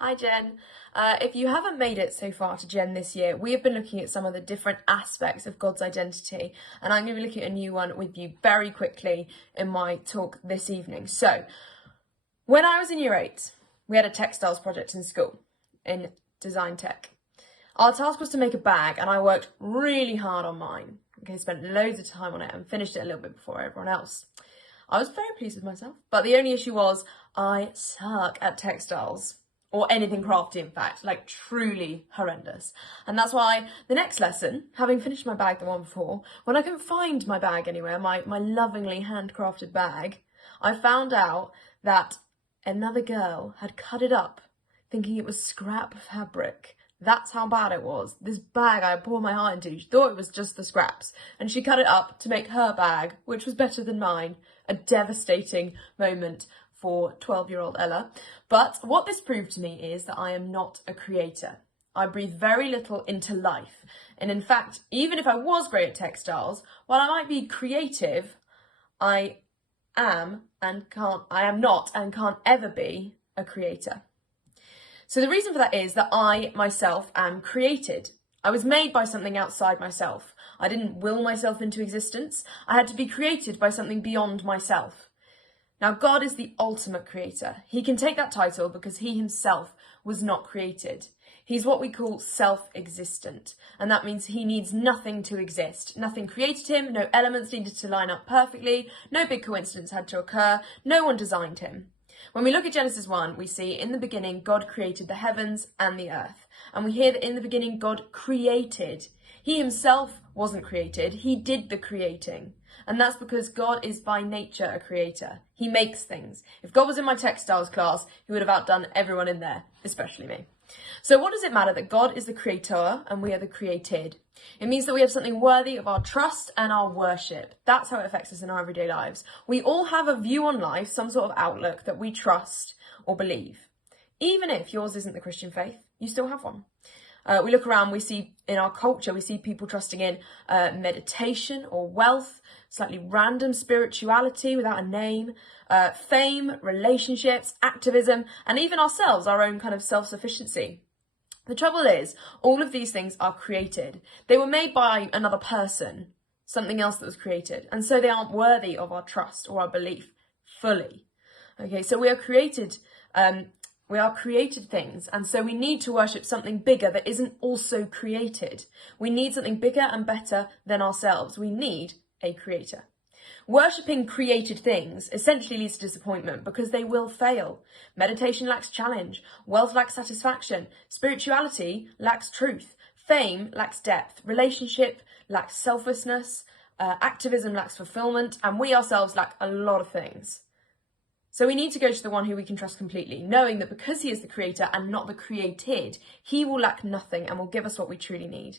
Hi Jen. If you haven't made it so far to Jen this year, we have been looking at some of the different aspects of God's identity, and I'm going to be looking at a new one with you very quickly in my talk this evening. So, when I was in year 8, we had a textiles project in school, in design tech. Our task was to make a bag, and I worked really hard on mine. Spent loads of time on it and finished it a little bit before everyone else. I was very pleased with myself, but the only issue was I suck at textiles. Or anything crafty, in fact, like truly horrendous. And that's why the next lesson, having finished my bag the one before, when I couldn't find my bag anywhere, my lovingly handcrafted bag, I found out that another girl had cut it up, thinking it was scrap fabric. That's how bad it was. This bag I poured my heart into, she thought it was just the scraps, and she cut it up to make her bag, which was better than mine. A devastating moment for 12-year-old Ella. But what this proved to me is that I am not a creator. I breathe very little into life. And in fact, even if I was great at textiles, while I might be creative, I am not and can't ever be a creator. So the reason for that is that I myself am created. I was made by something outside myself. I didn't will myself into existence. I had to be created by something beyond myself. Now, God is the ultimate creator. He can take that title because he himself was not created. He's what we call self-existent, and that means he needs nothing to exist. Nothing created him, no elements needed to line up perfectly, no big coincidence had to occur, no one designed him. When we look at Genesis 1, we see in the beginning God created the heavens and the earth. And we hear that in the beginning God created. He himself wasn't created, he did the creating. And that's because God is by nature a creator. He makes things. If God was in my textiles class, he would have outdone everyone in there, especially me. So what does it matter that God is the creator and we are the created? It means that we have something worthy of our trust and our worship. That's how it affects us in our everyday lives. We all have a view on life, some sort of outlook that we trust or believe. Even if yours isn't the Christian faith, you still have one. We look around, we see in our culture, we see people trusting in meditation or wealth, slightly random spirituality without a name, fame, relationships, activism, and even ourselves, our own kind of self-sufficiency. The trouble is, all of these things are created. They were made by another person, something else that was created, and so they aren't worthy of our trust or our belief fully. Okay, so we are created things, and so we need to worship something bigger that isn't also created. We need something bigger and better than ourselves. We need a creator. Worshipping created things essentially leads to disappointment because they will fail. Meditation lacks challenge, wealth lacks satisfaction, spirituality lacks truth, fame lacks depth, relationship lacks selflessness, activism lacks fulfillment, and we ourselves lack a lot of things. So we need to go to the one who we can trust completely, knowing that because he is the creator and not the created, he will lack nothing and will give us what we truly need.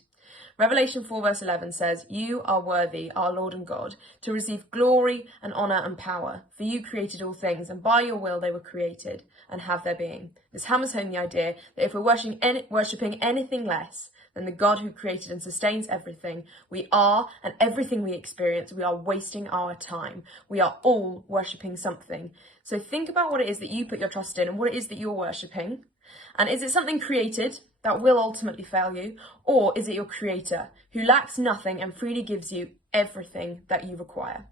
Revelation 4 verse 11 says, "You are worthy, our Lord and God, to receive glory and honour and power, for you created all things, and by your will they were created and have their being." This hammers home the idea that if we're worshipping anything less than the God who created and sustains everything, we are, and everything we experience, we are wasting our time. We are all worshipping something. So think about what it is that you put your trust in and what it is that you're worshipping. And is it something created that will ultimately fail you? Or is it your creator who lacks nothing and freely gives you everything that you require?